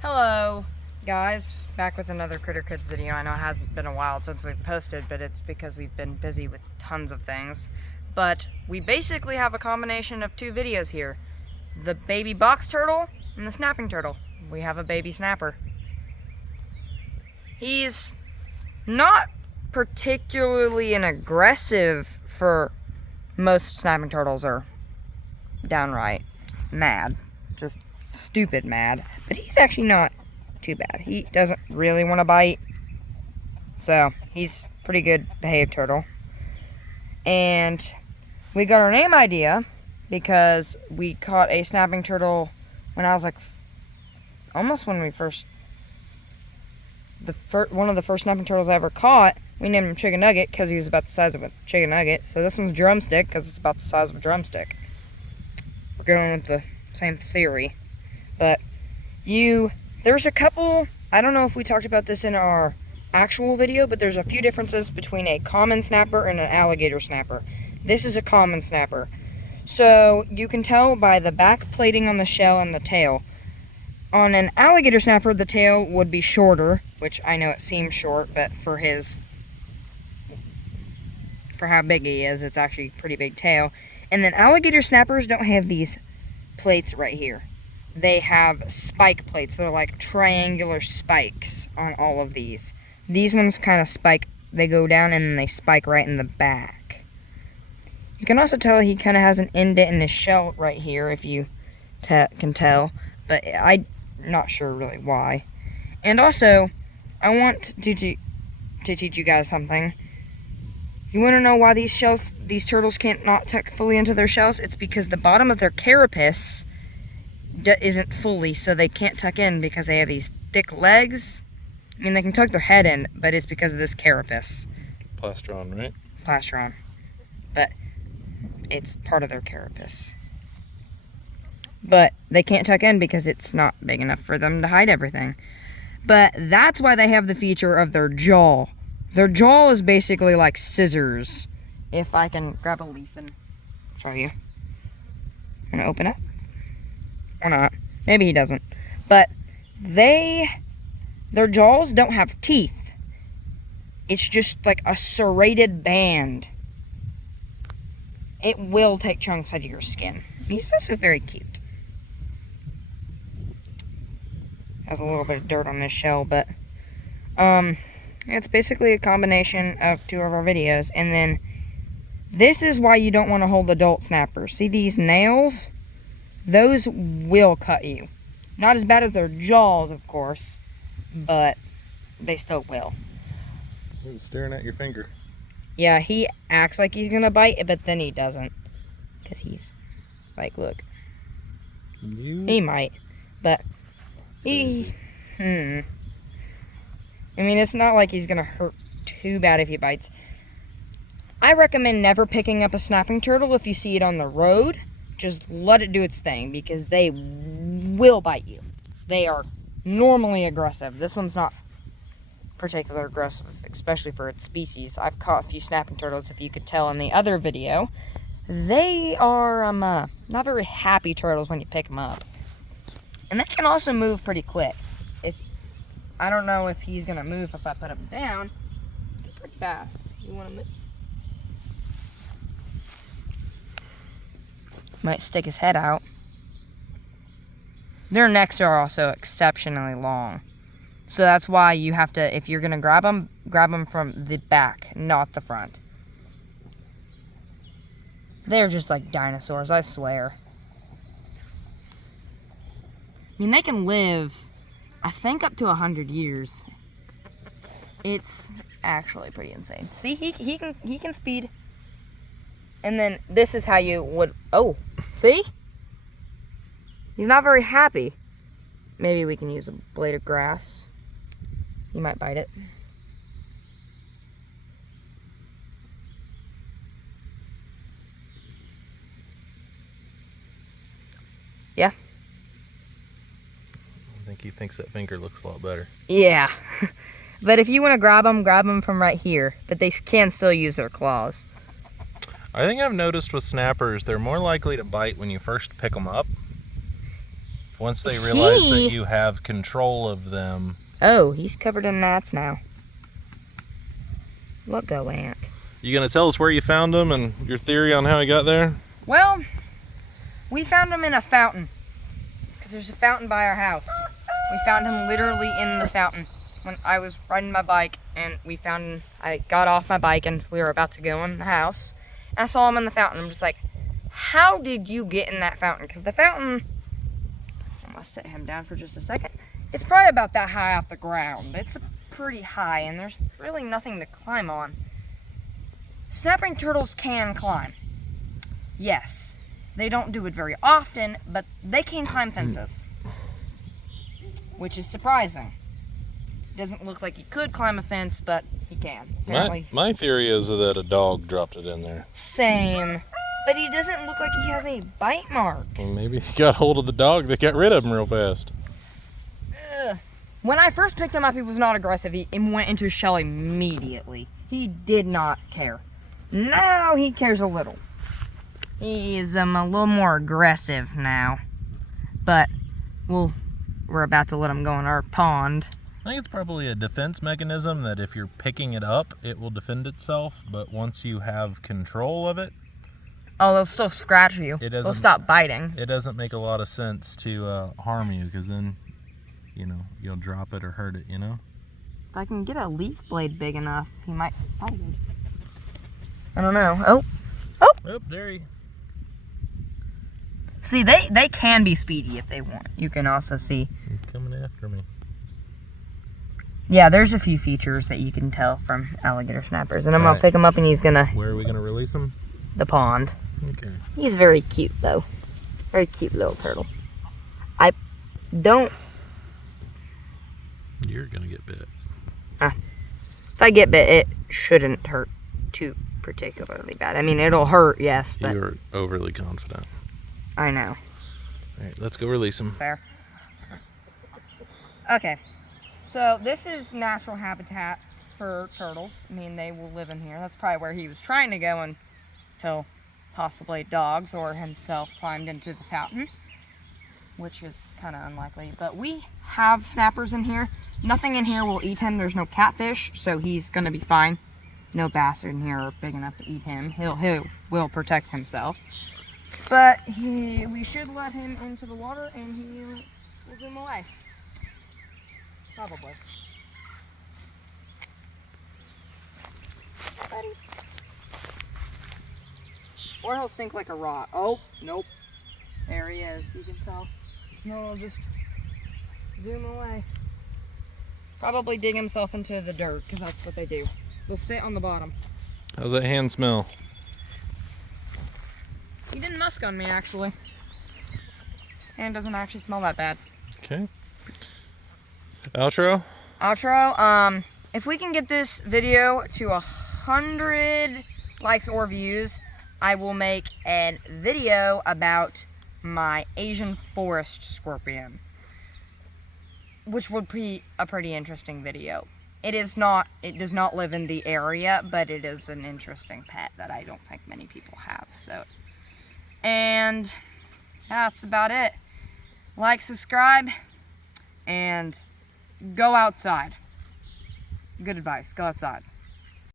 Hello guys, back with another Critter Kids video. I know it hasn't been a while since we've posted, but it's because we've been busy with tons of things. But we basically have a combination of two videos here. The baby box turtle and the snapping turtle. We have a baby snapper. He's not particularly an aggressive for most snapping turtles are downright mad. Just stupid mad, but he's actually not too bad. He doesn't really want to bite, so he's pretty good behaved turtle. And we got our name idea because we caught a snapping turtle when I was like almost when we first one of the first snapping turtles I ever caught. We named him Chicken Nugget because he was about the size of a chicken nugget. So this one's Drumstick because it's about the size of a drumstick. We're going with the same theory. But there's a couple, I don't know if we talked about this in our actual video, but there's a few differences between a common snapper and an alligator snapper. This is a common snapper. So you can tell by the back plating on the shell and the tail. On an alligator snapper, the tail would be shorter, which I know it seems short, but for how big he is, it's actually a pretty big tail. And then alligator snappers don't have these plates right here. They have spike plates. They're like triangular spikes on all of these. These ones kind of spike, they go down and then they spike right in the back. You can also tell he kind of has an indent in his shell right here, if you can tell, but I'm not sure really why. And also, I want to teach you guys something. You want to know why these turtles can't not tuck fully into their shells? It's because the bottom of their carapace isn't fully, so they can't tuck in because they have these thick legs. I mean, they can tuck their head in, but it's because of this carapace. Plastron, right? Plastron. But it's part of their carapace. But they can't tuck in because it's not big enough for them to hide everything. But that's why they have the feature of their jaw. Their jaw is basically like scissors. If I can grab a leaf and show you. I'm gonna open it. Or not. Maybe he doesn't. But their jaws don't have teeth. It's just like a serrated band. It will take chunks out of your skin. He's also very cute. Has a little bit of dirt on his shell, but it's basically a combination of two of our videos. And then this is why you don't want to hold adult snappers. See these nails? Those will cut you. Not as bad as their jaws, of course, but they still will. He was staring at your finger. Yeah, he acts like he's gonna bite, but then he doesn't. Because he's like, look. He might, but I mean, it's not like he's gonna hurt too bad if he bites. I recommend never picking up a snapping turtle if you see it on the road. Just let it do its thing because they will bite you. They are normally aggressive. This one's not particularly aggressive, especially for its species. I've caught a few snapping turtles, if you could tell in the other video. They are not very happy turtles when you pick them up. And they can also move pretty quick. I don't know if he's going to move if I put him down. They're pretty fast. You want to move? Might stick his head out. Their necks are also exceptionally long. So that's why you have to, if you're going to grab them from the back, not the front. They're just like dinosaurs, I swear. I mean, they can live, I think, up to 100 years. It's actually pretty insane. See, he can speed. And then this is how you would, oh, see? He's not very happy. Maybe we can use a blade of grass. He might bite it. Yeah. I think he thinks that finger looks a lot better. Yeah. But if you want to grab them from right here. But they can still use their claws. I think I've noticed with snappers, they're more likely to bite when you first pick them up Once they realize that you have control of them. Oh, he's covered in gnats now. Let go, Ant. You gonna tell us where you found him and your theory on how he got there? Well, we found him in a fountain. Because there's a fountain by our house. We found him literally in the fountain. When I was riding my bike and we found him, I got off my bike and we were about to go in the house. And I saw him in the fountain. I'm just like, how did you get in that fountain? Because the fountain, I'm gonna set him down for just a second. It's probably about that high off the ground. It's pretty high and there's really nothing to climb on. Snapping turtles can climb. Yes, they don't do it very often, but they can climb fences, which is surprising. Doesn't look like he could climb a fence, but he can. My theory is that a dog dropped it in there. Same. But he doesn't look like he has any bite marks. Well, maybe he got hold of the dog that got rid of him real fast. Ugh. When I first picked him up, he was not aggressive. He went into shell immediately. He did not care. Now he cares a little. He is a little more aggressive now. But we're about to let him go in our pond. I think it's probably a defense mechanism that if you're picking it up, it will defend itself. But once you have control of it, oh, they'll still scratch you. They'll stop biting. It doesn't make a lot of sense to harm you, because then, you know, you'll drop it or hurt it, you know? If I can get a leaf blade big enough, he might bite it. I don't know. Oh! Oh, there he. See, they can be speedy if they want. You can also see. He's coming after me. Yeah, there's a few features that you can tell from alligator snappers. And I'm going to pick him up and he's going to... Where are we going to release him? The pond. Okay. He's very cute, though. Very cute little turtle. I don't... You're going to get bit. If I get bit, it shouldn't hurt too particularly bad. I mean, it'll hurt, yes, but... You're overly confident. I know. All right, let's go release him. Fair. Okay. So this is natural habitat for turtles. I mean, they will live in here. That's probably where he was trying to go until possibly dogs or himself climbed into the fountain, which is kind of unlikely. But we have snappers in here. Nothing in here will eat him. There's no catfish, so he's going to be fine. No bass in here are big enough to eat him. He will protect himself. But we should let him into the water and he will zoom away. Probably. Buddy. Or he'll sink like a rock. Oh, nope. There he is, you can tell. No, he'll just zoom away. Probably dig himself into the dirt, because that's what they do. They'll sit on the bottom. How's that hand smell? He didn't musk on me, actually. And doesn't actually smell that bad. Okay. Outro? Outro, if we can get this video to 100 likes or views, I will make a video about my Asian forest scorpion, which would be a pretty interesting video. It does not live in the area, but it is an interesting pet that I don't think many people have, so. And that's about it. Like, subscribe, and go outside. Good advice, go outside.